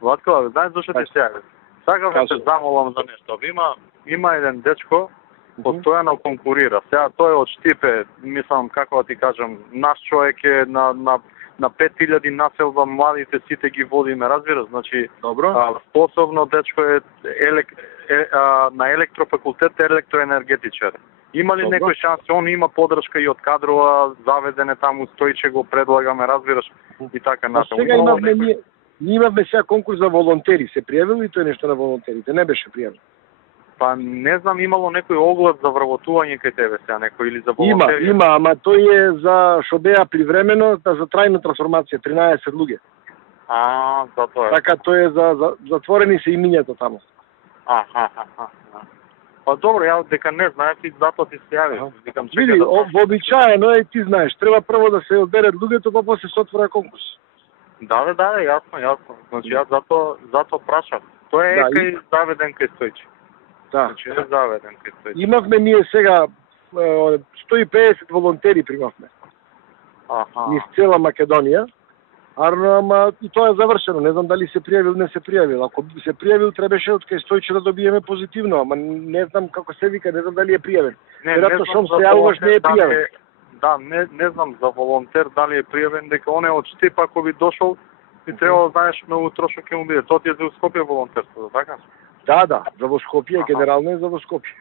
Владко, знаеш зашто ти се јави? Сакам да се замолам за нешто. Има еден дечко, постојано конкурира. Сега тој од Штипе, мислам, како да ти кажам, наш човек е на 5000 населба, младите сите ги водиме, разбираш, значи способно дечко е на електрофакултет електроенергетичар. Има ли некој шанс? Он има подршка и од кадрова, заведене таму, Стојче го предлагаме, разбираш, и така натаму. Сега имавме сега конкурс за волонтери. Се пријавил ли тој нешто на волонтерите? Не беше пријавил. Па не знам, имало некој оглед за вработување кај тебе сега, некој или за волонтери? Има, ама тој е за шо беа привремено, за трајна трансформација, 13 луѓе. Затоа е. Така тој е за затворени се имињата таму. Па добро, ја дека не знаеш и затоа ти се јавиш. Види, вообичаено е, ти знаеш, треба прво да се одберат луѓето, па после се отвора конкурс. Да, јасно. Значи јас затоа прашав. Тој е кај заведен кај Стојче. Да. Значи е заведен кај Стојче. Имавме ние сега 150 волонтери примавме. Низ цела Македонија. Ама и тоа е завршено. Не знам дали се пријавил, не се пријавил. Ако се пријавил, требаше од кај Стојче да добиеме позитивно, ама не знам како се вика, не знам дали е пријавен. Веројатно шом се јавуваш не е пријавен. Да, не знам за волонтер дали е пријавен, дека он е од Штип, ако би дошол, би требало да знаеш многу трошок ќе му биде. Тоа ти е за Скопје волонтерство, така? Да, за во Скопје, генерално е за во Скопје.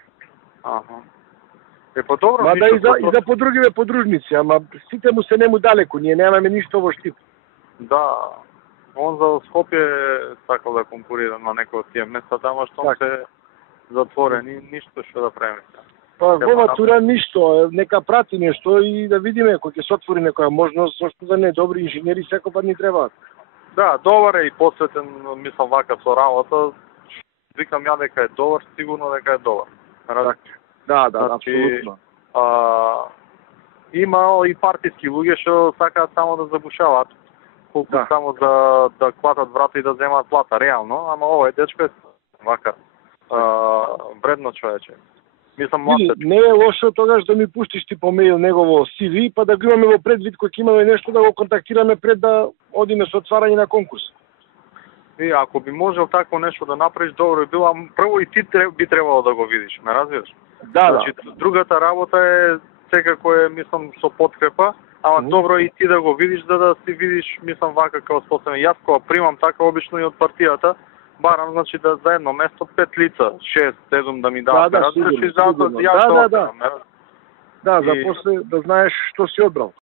Па добро, мада и за подругиве подружници, ама сите му се нему далеку, ние немаме ништо во Штип. Да, он за Скопје сакал да конкурира на некој од тие места, ама што се затворени, ништо што да правиме. Па во тура ништо, нека прати нешто и да видиме кој ќе се отвори некоја можност, зашто да не, добри инженери секој пат ни требаат. Да, добар е и посветен, мислам вака со работа. Викам ја дека е добар, сигурно дека е добар. Да, апсолутно. Има и партиски луѓе што сакаат само да забушаваат, колку само да клатат врата и да земаат плата, реално, ама овој дечко е вака вредно човече. Мислам, не е лошо тогаш да ми пуштиш ти по мејл негово CV, па да го имаме во предвид кој ќе имаме нешто да го контактираме пред да одиме со отварање на конкурс. И ако би можел такво нешто да направиш, добро би било, прво и ти би требало да го видиш, ме разбираш? Значи, другата работа е секако е, мислам, со подкрепа, ама добро и ти да го видиш, да си видиш, мислам, вака како способен. Јас кога примам така обично и од партијата, барам, значи, да за едно место 5 лица, 6, 7 да ми дадат. Да, за после да знаеш што си одбрал.